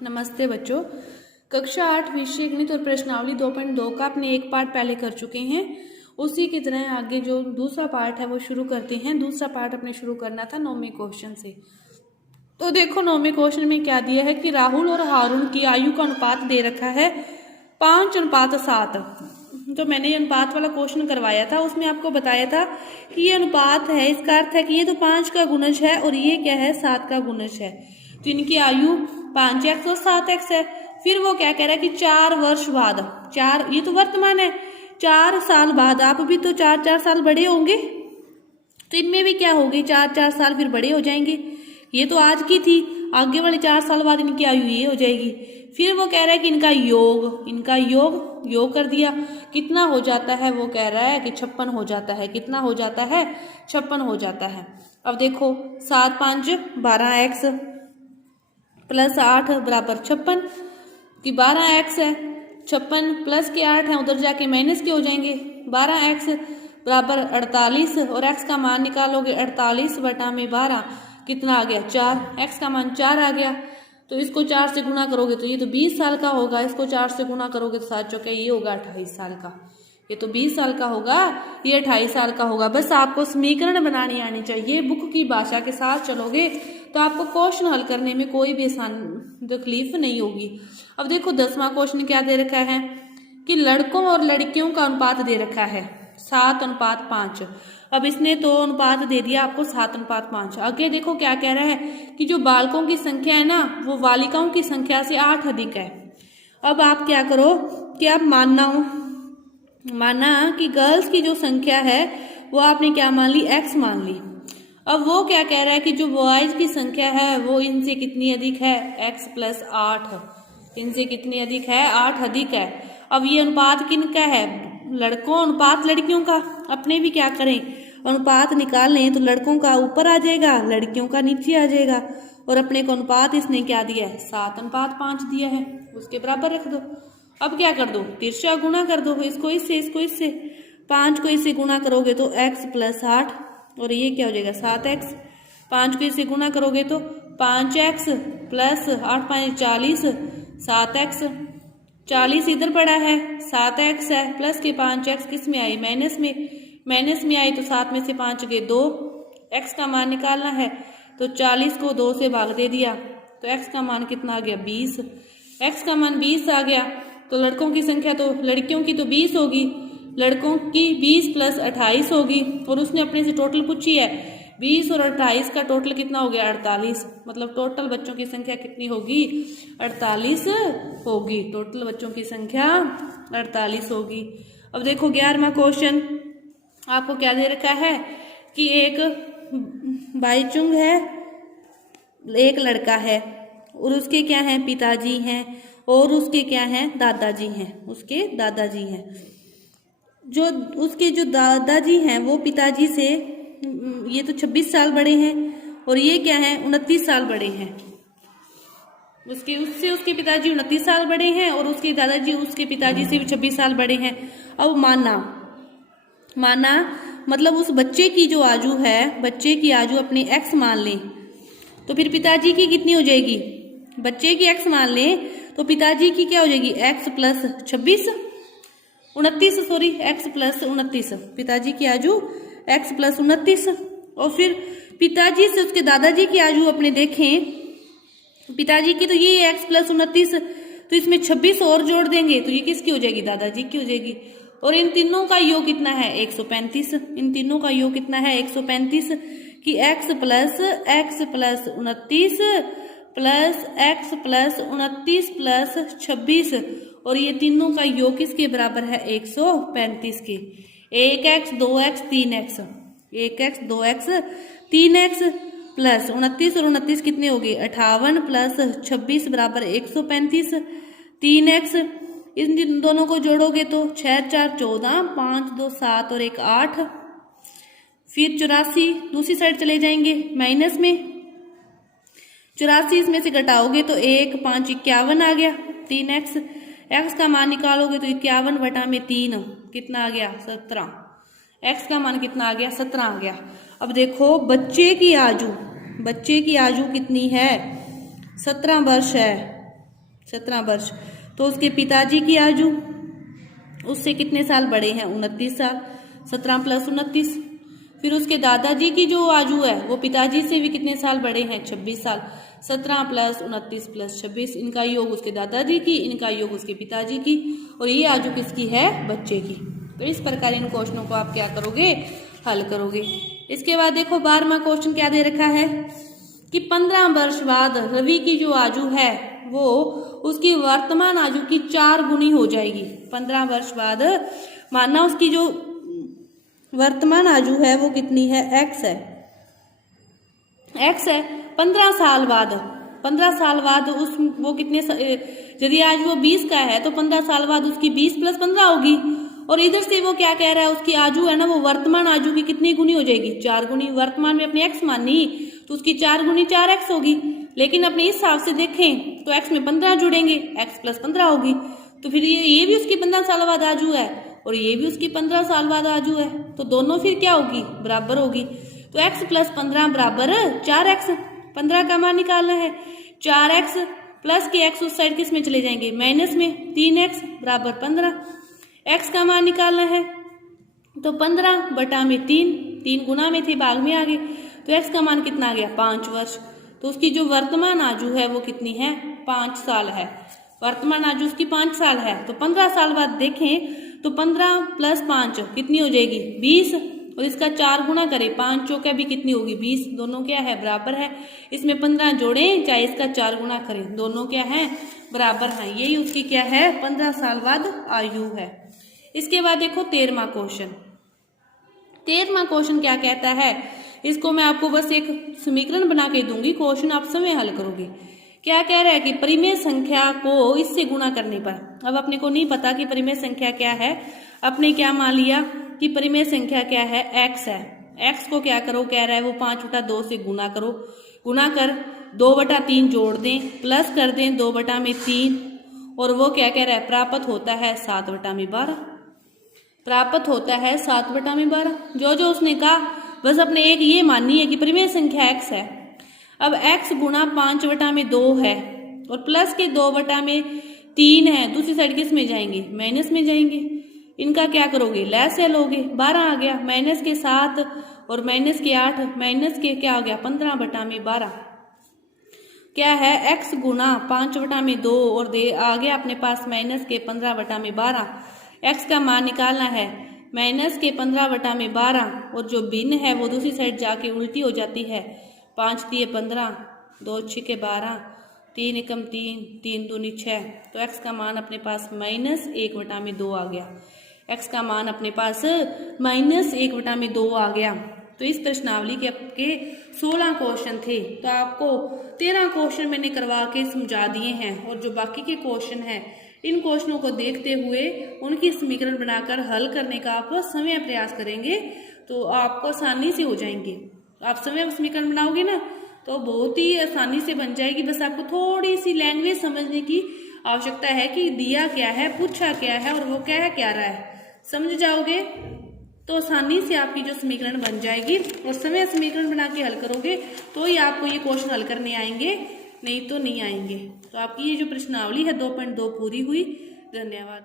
नमस्ते बच्चों। कक्षा 8 विषय गणित और प्रश्नावली 2.2 का अपने एक पार्ट पहले कर चुके हैं। उसी की तरह आगे जो दूसरा पार्ट है वो शुरू करते हैं। दूसरा पार्ट अपने शुरू करना था 9वें क्वेश्चन से। तो देखो 9वें क्वेश्चन में क्या दिया है कि राहुल और हारून की आयु का अनुपात दे रखा है 5:7। जो मैंने ये अनुपात वाला क्वेश्चन करवाया था उसमें आपको बताया था कि ये अनुपात है, इसका अर्थ है कि ये तो 5 का गुणज है और ये क्या है 7 का गुणज है। तो इनकी आयु 5x और 7x है। फिर वो क्या कह रहा है कि 4 वर्ष बाद, 4 ये तो वर्तमान है, 4 साल बाद आप भी तो 4-4 साल बड़े होंगे, तो इनमें भी क्या होगी 4-4 साल फिर बड़े हो जाएंगे। ये तो आज की थी, आगे वाले 4 साल बाद इनकी आयु ये हो जाएगी। फिर वो कह रहा है कि इनका योग कर दिया, कितना हो जाता है, वो कह रहा है कि 56 हो जाता है। कितना हो जाता है 56 हो जाता है। अब देखो 7 5 12x प्लस 8 बराबर 56 कि 12x है, 56 प्लस के 8 है, उधर जाके माइनस के हो जाएंगे। 12x बराबर 48 और x का मान निकालोगे 48/12 कितना आ गया 4। x का मान 4 आ गया, तो इसको 4 से गुना करोगे तो ये तो 20 साल का होगा। इसको 4 से गुना करोगे तो 7 चौके ये होगा 28 साल का। ये तो 20 साल का होगा, ये 28 साल का होगा। बस आपको समीकरण बनानी आनी चाहिए, बुक की भाषा के साथ चलोगे तो आपको क्वेश्चन हल करने में कोई भी आसान तकलीफ नहीं होगी। अब देखो 10वां क्वेश्चन क्या दे रखा है कि लड़कों और लड़कियों का अनुपात दे रखा है 7:5। अब इसने तो अनुपात दे दिया आपको 7:5। आगे देखो क्या कह रहा है कि जो बालकों की संख्या है ना वो बालिकाओं की संख्या से 8 अधिक है। अब आप क्या करो कि आप माना कि गर्ल्स की जो संख्या है वो आपने क्या मान ली x मान ली। अब वो क्या कह रहा है कि जो बॉयज की संख्या है वो इनसे कितनी अधिक है x + 8। इनसे कितनी अधिक है 8 अधिक है। अब ये अनुपात किनका है लड़कों अनुपात लड़कियों का। अपने भी क्या करें अनुपात निकाल लें तो लड़कों का ऊपर आ जाएगा, लड़कियों का नीचे आ जाएगा। और अपने को अनुपात इसने क्या दिया है 7:5 दिया है, उसके बराबर रख दो। अब क्या कर दो तिरछा गुणा कर दो, इसको इससे 5 को इससे गुणा करोगे तो x + 8 और ये क्या हो जाएगा 7x। 5 को इससे गुणा करोगे तो 5x प्लस 8 5 40 7x। 40 इधर पड़ा है, 7x है, प्लस के 5x किस में आई माइनस में आई, तो 7 में से 5 गए 2। x का मान निकालना है तो 40 को 2 से भाग दे दिया तो x का मान कितना आ गया 20। x का मान 20 आ गया तो लड़कों की संख्या तो लड़कियों की तो 20 होगी, लड़कों की 20 + 28 होगी। और उसने अपने से टोटल पूछी है 20 और 28 का टोटल कितना हो गया 48। मतलब टोटल बच्चों की संख्या कितनी होगी 48 होगी। टोटल बच्चों की संख्या 48 होगी। अब देखो 11वां क्वेश्चन आपको क्या दे रखा है कि एक बाईचुंग है, एक लड़का है और उसके क्या हैं पिताजी हैं और उसके क्या हैं दादाजी हैं। उसके दादाजी हैं, जो उसके जो दादाजी हैं वो पिताजी से ये तो 26 साल बड़े हैं और ये क्या है 29 साल बड़े हैं। उसके पिताजी 29 साल बड़े हैं और उसके दादाजी उसके पिताजी से भी 26 साल बड़े हैं। अब माना मतलब उस बच्चे की जो आयु है, बच्चे की आयु अपने x मान लें तो फिर पिताजी की कितनी हो जाएगी, बच्चे की x मान लें तो पिताजी की क्या हो जाएगी x + 29, पिताजी की आयु x + 29। और फिर पिताजी से उसके दादाजी की आयु अपने देखें, पिताजी की तो ये x + 29, तो इसमें 26 और जोड़ देंगे तो ये किसकी हो जाएगी दादाजी की हो जाएगी। और इन तीनों का योग कितना है 135। इन तीनों का योग कितना है 135 कि x + 29 प्लस x + 29 प्लस 26 और ये तीनों का योग किसके बराबर है 135 के। 1x 2x 3x 1x 2x 3x plus 29 और 29 कितने हो गए 58 प्लस 26 बराबर 135। 3x इन दोनों को जोड़ोगे तो 6 4 14 5 2 7 और 1 8। फिर 84 दूसरी साइड चले जाएंगे माइनस में, 84 इसमें से घटाओगे तो 1 5 51 आ गया। 3x x का मान निकालोगे तो 51/3 कितना आ गया 17। x का मान कितना आ गया 17 आ गया। अब देखो बच्चे की आयु कितनी है 17 वर्ष है। 17 वर्ष। तो उसके पिताजी की आयु उससे कितने साल बड़े हैं? 29 साल। 17 + 29। फिर उसके दादाजी की जो आयु है वो पिताजी से भी कितने साल बड़े हैं? 26 साल। 17 + 29 + 26, इनका योग उसके दादाजी की, इनका योग उसके पिताजी की, और ये आयु किसकी है? बच्चे की। तो इस प्रकार इन क्वेश्चनों को आप क्या करोगे? हल करोगे। इसके बाद देखो 12वां क्वेश्चन क्या दे रखा है कि 15 वर्ष बाद रवि की जो आयु है वो उसकी वर्तमान आयु की 4 गुनी हो जाएगी। 15 वर्ष बाद मानना उसकी जो वर्तमान आयु है वो कितनी है? x है। x है। 15 साल बाद, 15 साल बाद उस वो कितने, यदि आज वो 20 का है तो 15 साल बाद उसकी 20 + 15 होगी। और इधर से वो क्या कह रहा है, उसकी आयु है ना वो वर्तमान आयु की कितनी गुनी हो जाएगी? 4 गुनी। वर्तमान में अपने x मानी तो उसकी 4 गुनी 4x होगी। लेकिन अपने इस हिसाब से देखें तो x में 15 जुड़ेंगे, x + 15 होगी। तो फिर ये भी उसकी 15 साल बाद आयु है और ये भी उसकी 15 साल बाद आयु है, तो दोनों फिर क्या होगी? बराबर होगी। तो x + 15 = 4x। 15 का मान निकालना है। 4x प्लस के x उस साइड किस में चले जाएंगे? माइनस में। 3x = 15। x का मान निकालना है तो 15/3, 3 गुना में थे भाग में आ गए, तो x का मान कितना आ गया? 5 वर्ष। तो उसकी जो वर्तमान आयु है वो कितनी है? 5 साल है। वर्तमान आयु उसकी 5 साल है। तो 15 साल बाद देखें तो 15 + 5 कितनी हो जाएगी? 20। और इसका 4 गुना करें, 5 चौका भी कितनी होगी? 20। दोनों क्या है? बराबर है। इसमें 15 जोड़ें चाहे इसका 4 गुना करें, दोनों क्या है? बराबर है। यही उसकी क्या है? 15 साल बाद आयु है। इसके बाद देखो 13वां क्वेश्चन। 13वां क्वेश्चन क्या कहता है, इसको मैं आपको बस एक समीकरण बना के दूंगी, क्वेश्चन आप समय हल करोगे। क्या कह रहा है कि परिमेय संख्या को इससे गुणा करने पर, अब अपने को नहीं पता कि परिमेय संख्या क्या है, अपने क्या मान लिया कि परिमेय संख्या क्या है? x है। x को क्या करो, कह रहा है वो 5/2 से गुना करो। गुना कर 2/3 जोड़ दें, प्लस कर दें 2/3, और वो क्या कह रहा है? प्राप्त होता है 7/12। प्राप्त होता है 7/12। जो जो उसने कहा बस अपने एक ये माननी है कि परिमेय संख्या x है। अब x गुणा 5/2 है और प्लस के 2/3 है, दूसरी साइड किस में जाएंगे? माइनस में जाएंगे। इनका क्या करोगे? लैस है लोगे। 12 आ गया, माइनस के 7 और माइनस के 8, माइनस के क्या हो गया? 15/12। क्या है? x गुणा 5/2 और दे आ गया अपने पास माइनस के 15/12। x का मान निकालना है माइनस के 15/12, और जो भिन्न है वो दूसरी साइड जाके उल्टी हो जाती है। 5 × 15, 2 × 6 = 12, 3 × 1 = 3, 3 × 2 = 6। तो x का मान अपने पास -1/2 आ गया। x का मान अपने पास -1/2 आ गया। तो इस प्रश्नावली के आपके 16 क्वेश्चन थे, तो आपको 13 क्वेश्चन मैंने करवा के समझा दिए हैं, और जो बाकी के क्वेश्चन हैं इन क्वेश्चनों को देखते हुए उनकी समीकरण बनाकर हल करने का आप समय प्रयास करेंगे तो आपको आसानी से हो जाएंगे। आप समय समीकरण बनाओगे ना तो बहुत ही आसानी से बन जाएगी। बस आपको थोड़ी सी लैंग्वेज समझने की आवश्यकता है कि दिया क्या है, पूछा क्या है और वो क्या रहा है। समझ जाओगे तो आसानी से आपकी जो समीकरण बन जाएगी, और समय समीकरण बना के हल करोगे तो ही आपको ये क्वेश्चन हल करने आएंगे, नहीं तो नहीं आएंगे। तो आपकी ये जो प्रश्नावली है 2.2 पूरी हुई। धन्यवाद।